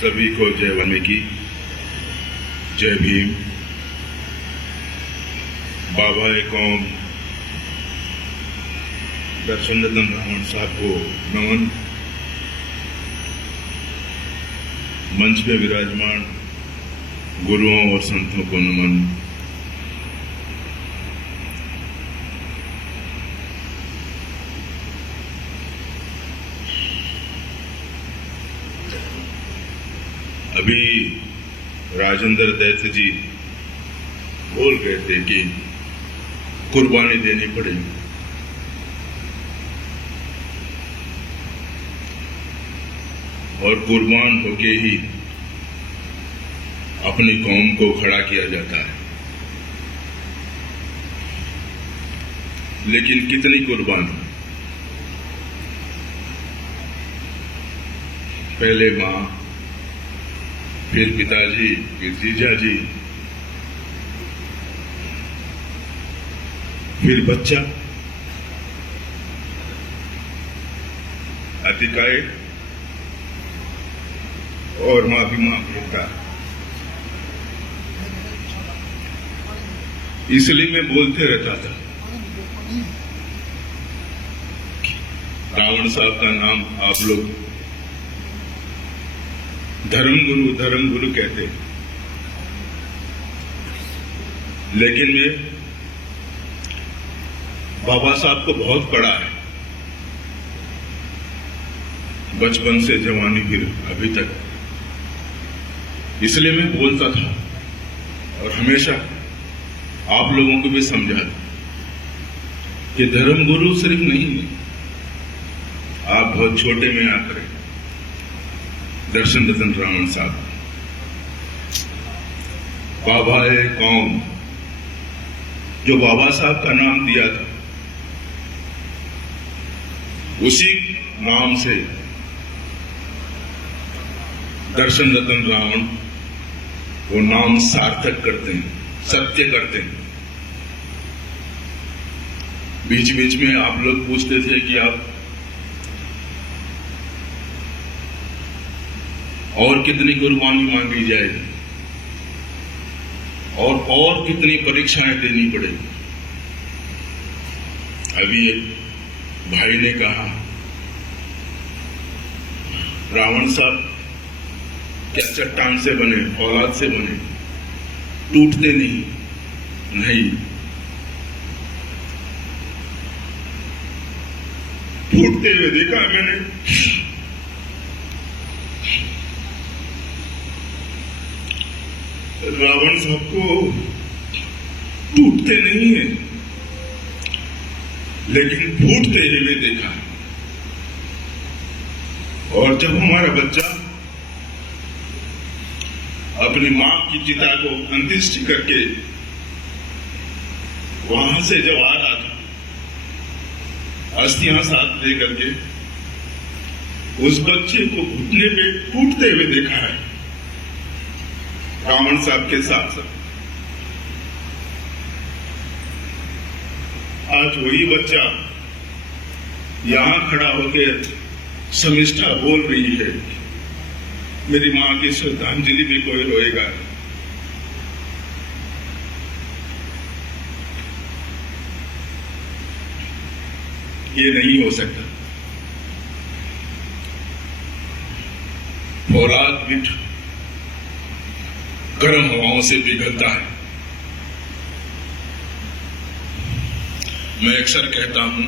सभी को जय वाल्मीकि, जय भीम। बाबा कौम दर्शन रतन रावण साहब को नमन। मंच पे विराजमान गुरुओं और संतों को नमन। अभी राजेंद्र दैत्य जी बोल रहे थे कि कुर्बानी देनी पड़ेगी, और कुर्बान होके ही अपनी कौम को खड़ा किया जाता है। लेकिन कितनी कुर्बानी? पहले मां, फिर पिताजी, फिर जीजाजी, फिर बच्चा, अतिकाय और मां भी मां बेटा। इसलिए मैं बोलते रहता था, रावण साहब का नाम आप लोग धर्मगुरु कहते, लेकिन मैं बाबा साहब को बहुत पढ़ा है, बचपन से जवानी फिर अभी तक। इसलिए मैं बोलता था और हमेशा आप लोगों को भी समझा कि धर्मगुरु सिर्फ नहीं है, आप बहुत छोटे में आकर दर्शन रतन रावण साहब, बाबा कौम, जो बाबा साहब का नाम दिया था, उसी नाम से दर्शन रतन रावण वो नाम सार्थक करते हैं, सत्य करते हैं। बीच बीच में आप लोग पूछते थे कि आप और कितनी कुर्बानी मांगी जाएगी और कितनी परीक्षाएं देनी पड़ेगी। अभी एक भाई ने कहा, रावण साहब क्या चट्टान से बने, औलाद से बने, टूटते नहीं, टूटते हुए देखा मैंने। रावण साहब को टूटते नहीं है, लेकिन फूटते हुए देखा। और जब हमारा बच्चा अपनी मां की चिता को अंत्येष्टि करके वहां से जब आ रहा था, अस्थियां साथ लेकर के, उस बच्चे को घुटने पे टूटते हुए देखा है रावण साहब के साथ साथ। आज वही बच्चा यहां खड़ा होकर समिष्ठा बोल रही है, मेरी मां की श्रद्धांजलि में कोई रोएगा। ये नहीं हो सकता। औलाद भी गर्म हवाओं से पिघलता है। मैं अक्सर कहता हूं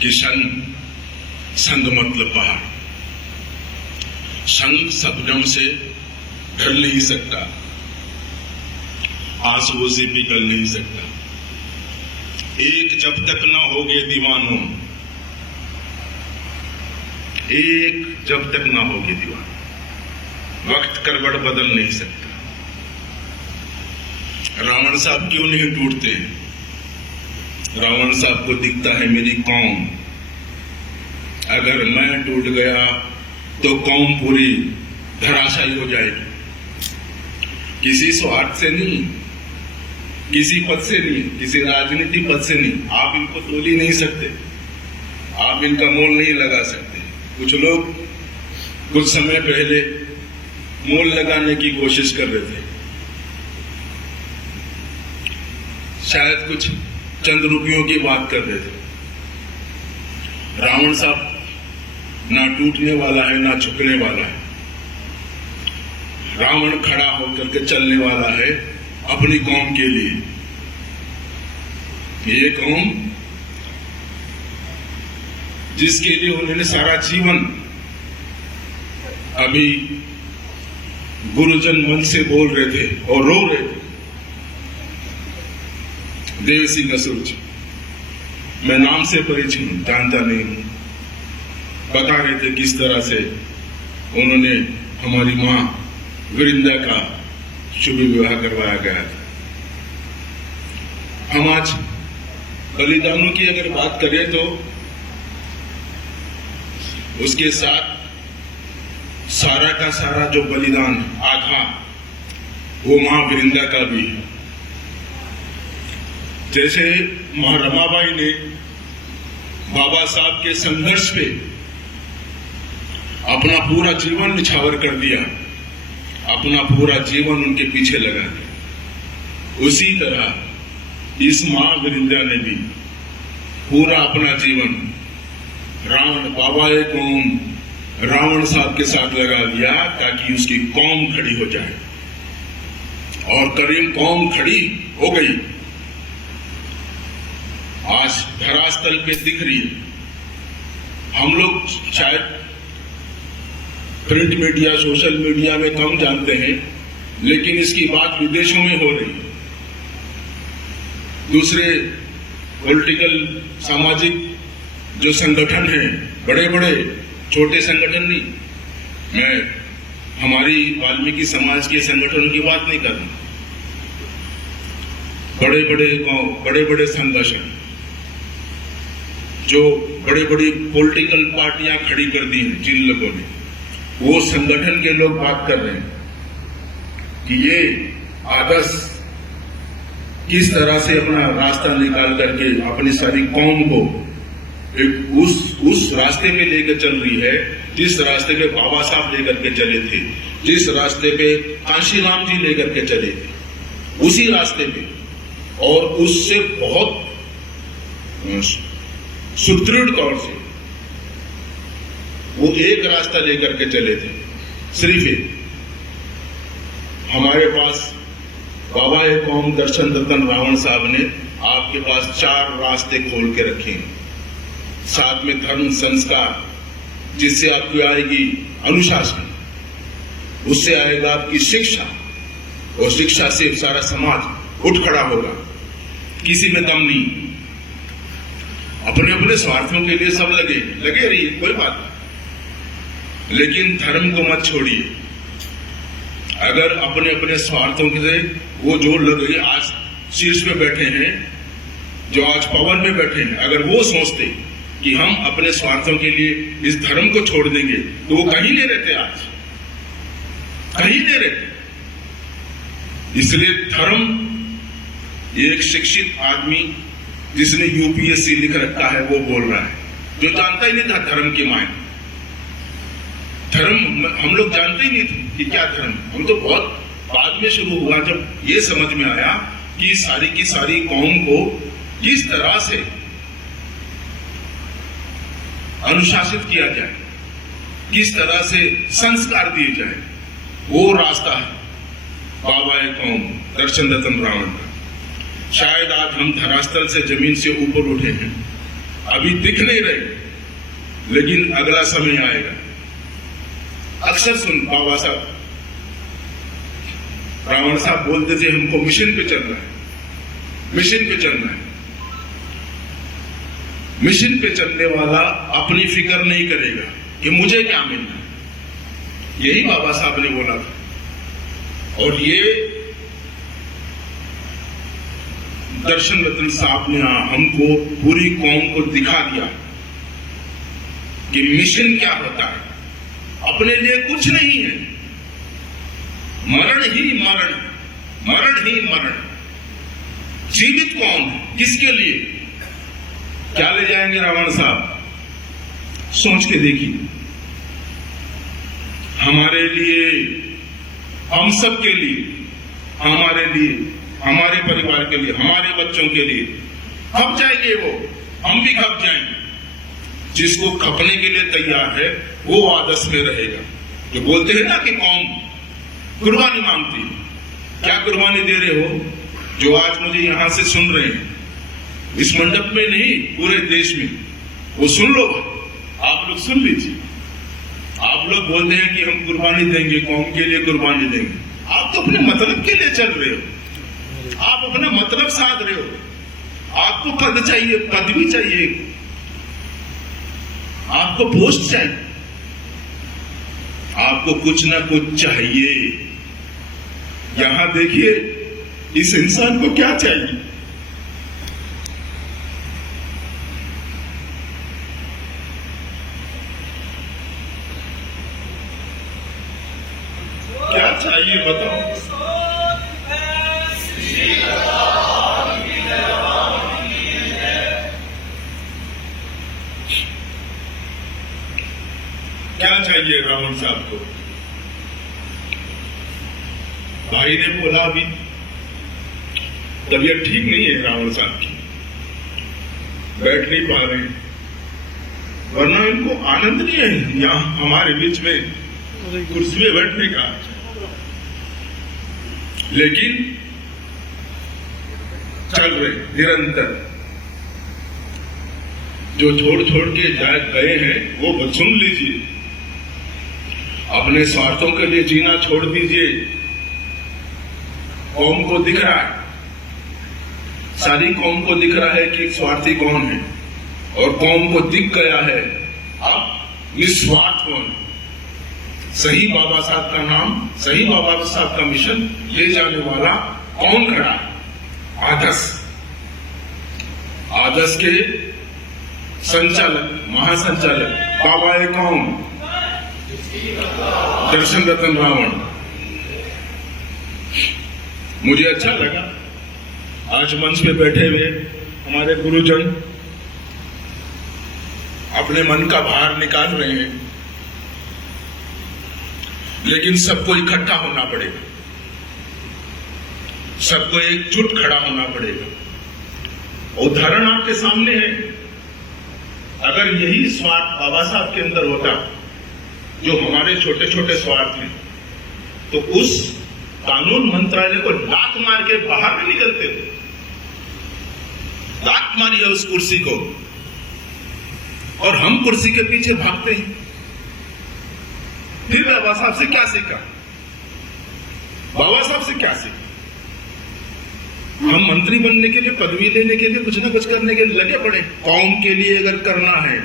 कि संग मतलब पहाड़, संग शबनम से ढल नहीं सकता, आंसुओं से पिघल नहीं सकता। एक जब तक ना होगे दीवानों, एक जब तक ना होगे दीवानों, वक्त करवट बदल नहीं सकता। रावण साहब क्यों नहीं टूटते? रावण साहब को दिखता है मेरी कौम, अगर मैं टूट गया तो कौम पूरी धराशायी हो जाएगी। किसी स्वार्थ से नहीं, किसी पद से नहीं, किसी राजनीति पद से नहीं। आप इनको तोल ही नहीं सकते, आप इनका मोल नहीं लगा सकते। कुछ लोग कुछ समय पहले मोल लगाने की कोशिश कर रहे थे, शायद कुछ चंद रुपयों की बात कर रहे थे। रावण साहब ना टूटने वाला है ना झुकने वाला है। रावण खड़ा होकर के चलने वाला है अपनी कौम के लिए। ये कौम जिसके लिए उन्होंने सारा जीवन, अभी गुरुजन मन से बोल रहे थे और रो रहे थे, देव सिंह असुर जी, मैं नाम से परिचित हूं, जानता नहीं हूं, बता रहे थे किस तरह से उन्होंने हमारी मां वृंदा का शुभ विवाह करवाया गया था। हम आज बलिदानों की अगर बात करें तो उसके साथ सारा का सारा जो बलिदान आधा वो मां वृंदा का भी है। जैसे मां रमाबाई ने बाबा साहब के संघर्ष पे अपना पूरा जीवन निछावर कर दिया, अपना पूरा जीवन उनके पीछे लगा दिया, उसी तरह इस मां वृंदा ने भी पूरा अपना जीवन रावण बाबा कौम रावण साहब के साथ लगा दिया ताकि उसकी कौम खड़ी हो जाए। और करीम कौम खड़ी हो गई, आज धरातल पे दिख रही है। हम लोग शायद प्रिंट मीडिया सोशल मीडिया में कम जानते हैं, लेकिन इसकी बात विदेशों में हो रही है। दूसरे पॉलिटिकल सामाजिक जो संगठन हैं, बड़े बड़े छोटे संगठन नहीं, मैं हमारी वाल्मीकि समाज के संगठनों की बात नहीं कर रहा, बड़े बड़े संगठन जो बड़ी बड़ी पॉलिटिकल पार्टियां खड़ी कर दी हैं, जिन लोगों ने, वो संगठन के लोग बात कर रहे हैं कि ये आदर्श किस तरह से अपना रास्ता निकाल करके अपनी सारी कौम को एक उस रास्ते पे लेकर चल रही है जिस रास्ते पे बाबा साहब लेकर के चले थे, जिस रास्ते पे काशीराम जी लेकर के चले थे, उसी रास्ते पे, और उससे बहुत सुदृढ़ तौर से वो एक रास्ता लेकर के चले थे, सिर्फ एक। हमारे पास बाबा कौम दर्शन रतन रावण साहब ने आपके पास 4 रास्ते खोल के रखे हैं। साथ में धर्म संस्कार, जिससे आपकी आएगी अनुशासन, उससे आएगा आपकी शिक्षा, और शिक्षा से सारा समाज उठ खड़ा होगा। किसी में दम नहीं, अपने अपने स्वार्थों के लिए सब लगे रहिए, कोई बात नहीं, लेकिन धर्म को मत छोड़िए। अगर अपने अपने स्वार्थों से वो जो लोग आज शीर्ष पे बैठे हैं, जो आज पावर में बैठे हैं, अगर वो सोचते कि हम अपने स्वार्थों के लिए इस धर्म को छोड़ देंगे तो वो कहीं नहीं रहते, आज कहीं नहीं रहते। इसलिए धर्म, एक शिक्षित आदमी जिसने यूपीएससी लिख रखा है वो बोल रहा है, जो जानता ही नहीं था धर्म के मायने। धर्म हम लोग जानते ही नहीं थे कि क्या धर्म, हम तो बहुत बाद में शुरू हुआ जब ये समझ में आया कि सारी की सारी कौम को किस तरह से अनुशासित किया जाए, किस तरह से संस्कार दिए जाए, वो रास्ता है बाबा कौम दर्शन रतन रावण का। शायद आज हम धरातल से जमीन से ऊपर उठे हैं, अभी दिख नहीं रहे, लेकिन अगला समय आएगा। अक्सर सुन बाबा साहब रावण साहब बोलते थे हमको मिशन पे चलना है, मिशन पे चलना है। मिशन पे चलने वाला अपनी फिक्र नहीं करेगा कि मुझे क्या मिलना है, यही बाबा साहब ने बोला था। और ये दर्शन रतन साहब ने हमको, पूरी कौम को दिखा दिया कि मिशन क्या होता है। अपने लिए कुछ नहीं है, मरण ही मरण, मरण ही मरण। जीवित कौन है, किसके लिए, क्या ले जाएंगे रावण साहब, सोच के देखिए। हमारे लिए, हम सब के लिए, हमारे लिए, हमारे परिवार के लिए, हमारे बच्चों के लिए खप जाएंगे वो, हम भी खप जाएंगे। जिसको खपने के लिए तैयार है वो आदर्श में रहेगा। जो बोलते हैं ना कि कौम कुर्बानी मांगती है, क्या कुर्बानी दे रहे हो? जो आज मुझे यहां से सुन रहे हैं, इस मंडप में नहीं, पूरे देश में, वो सुन लो, आप लोग सुन लीजिए। आप लोग बोलते हैं कि हम कुर्बानी देंगे, कौम के लिए कुर्बानी देंगे। आप तो अपने मतलब के लिए चल रहे हो, आप अपना मतलब साध रहे हो। आपको पद चाहिए, पदवी चाहिए, आपको पोस्ट चाहिए, आपको कुछ ना कुछ चाहिए। यहां देखिए इस इंसान को क्या चाहिए? क्या चाहिए बताओ? क्या चाहिए रावण साहब को? भाई ने बोला अभी तबीयत ठीक नहीं है रावण साहब की, बैठ नहीं पा रहे, वरना इनको आनंद नहीं है यहां हमारे बीच में कुर्सी में बैठने का। लेकिन चल रहे निरंतर, जो छोड़ छोड़ के गए हैं वो सुन लीजिए। अपने स्वार्थों के लिए जीना छोड़ दीजिए। कौम को दिख रहा है, सारी कौम को दिख रहा है कि स्वार्थी कौन है, और कौम को दिख गया है अब निस्वार्थ कौन है। सही बाबा साहब का नाम, सही बाबा साहब का मिशन ले जाने वाला कौन खड़ा है? आदर्श, आदर्श के संचालक, महासंचालक बाबा ए कौम दर्शन रतन रावण। मुझे अच्छा लगा आज मंच पे बैठे हुए हमारे गुरुजन अपने मन का भार निकाल रहे हैं, लेकिन सबको इकट्ठा होना पड़ेगा, सबको एकजुट खड़ा होना पड़ेगा। उदाहरण आपके सामने है। अगर यही स्वार्थ बाबा साहब के अंदर होता, जो हमारे छोटे छोटे स्वार्थ हैं, तो उस कानून मंत्रालय को लात मार के बाहर नहीं निकलते थे। लात मारी है उस कुर्सी को, और हम कुर्सी के पीछे भागते हैं। फिर बाबा साहब से क्या सीखा? बाबा साहब से क्या सीखा? हम मंत्री बनने के लिए, पदवी लेने के लिए, कुछ ना कुछ करने के लिए लगे पड़े। कौम के लिए अगर करना है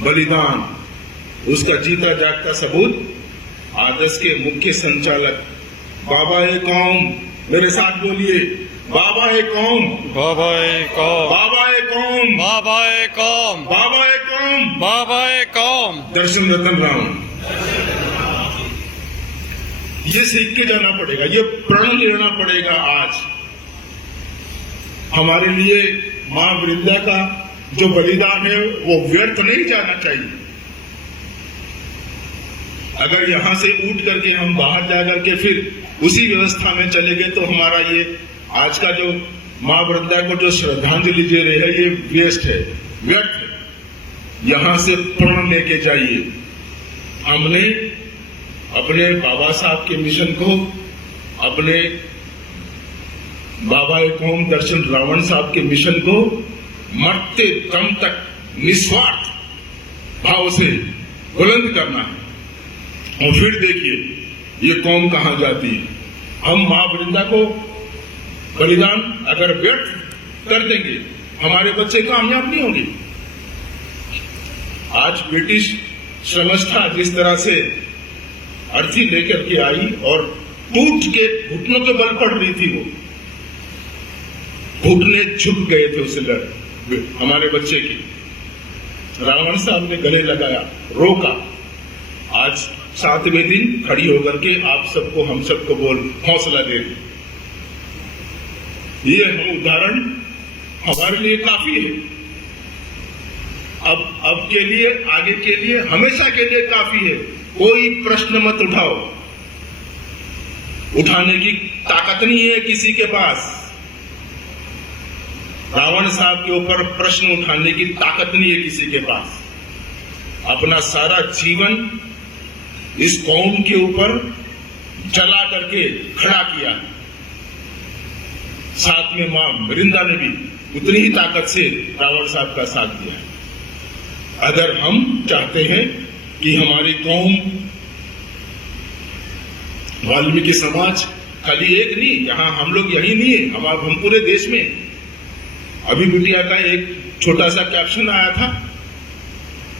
बलिदान, उसका जीता जागता सबूत आदर्श के मुख्य संचालक बाबा ए कौम, मेरे साथ बोलिए, बाबा ए कौम, बाबा ए कौम, बाबा ए कौम, बाबा ए कौम, बाबा ए कौम, बाबा ए कौम दर्शन रतन रावण। ये सीख के जाना पड़ेगा, ये प्रण लेना पड़ेगा। आज हमारे लिए मां वृंदा का जो बलिदान है वो व्यर्थ नहीं जाना चाहिए। अगर यहां से उठ करके हम बाहर जाकर के फिर उसी व्यवस्था में चले गए तो हमारा ये आज का जो मां वृंदा को जो श्रद्धांजलि दे रहे हैं ये वेस्ट है, व्यर्थ है। यहां से प्रण लेके जाइए। हमने अपने बाबा साहब के मिशन को, अपने बाबा ए कौम दर्शन रावण साहब के मिशन को मरते दम तक निस्वार्थ भाव से बुलंद करना है। और फिर देखिए ये कौम कहां जाती है। हम मां वृंदा को बलिदान अगर व्यर्थ कर देंगे, हमारे बच्चे कामयाब नहीं होंगे। आज ब्रिटिश समझता जिस तरह से अर्थी लेकर के आई और टूट के घुटनों पे बल पड़ रही थी, वो घुटने झुक गए थे उसे हमारे बच्चे की। रावण साहब ने गले लगाया, रोका। आज 7वें दिन खड़ी होकर के आप सबको, हम सबको हौसला दे रही। ये हम उदाहरण हमारे लिए काफी है। अब के लिए, आगे के लिए, हमेशा के लिए काफी है। कोई प्रश्न मत उठाओ, उठाने की ताकत नहीं है किसी के पास। रावण साहब के ऊपर प्रश्न उठाने की ताकत नहीं है किसी के पास। अपना सारा जीवन इस कौम के ऊपर जला करके खड़ा किया। साथ में मां मिरिंदा ने भी उतनी ही ताकत से रावण साहब का साथ दिया। अगर हम चाहते हैं कि हमारी कौम, वाल्मीकि समाज खाली एक नहीं, यहां हम लोग यही नहीं है, हम पूरे देश में। अभी बिटिया का एक छोटा सा कैप्शन आया था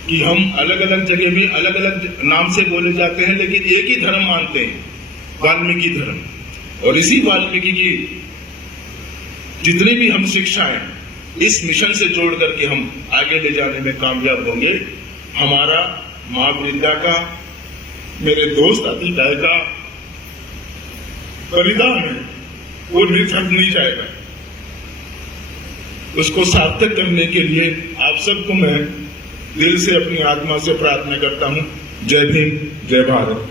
कि हम अलग अलग जगह में अलग अलग नाम से बोले जाते हैं, लेकिन एक ही धर्म मानते हैं, वाल्मीकि धर्म। और इसी वाल्मीकि की जितनी भी हम शिक्षाएं इस मिशन से जोड़ करके हम आगे ले जाने में कामयाब होंगे। हमारा मां वृंदा का, मेरे दोस्त अतिक राय का बलिदान है, वो निरर्थक नहीं जाएगा। उसको सार्थक करने के लिए आप सबको मैं दिल से, अपनी आत्मा से प्रार्थना करता हूं। जय भीम, जय भारत।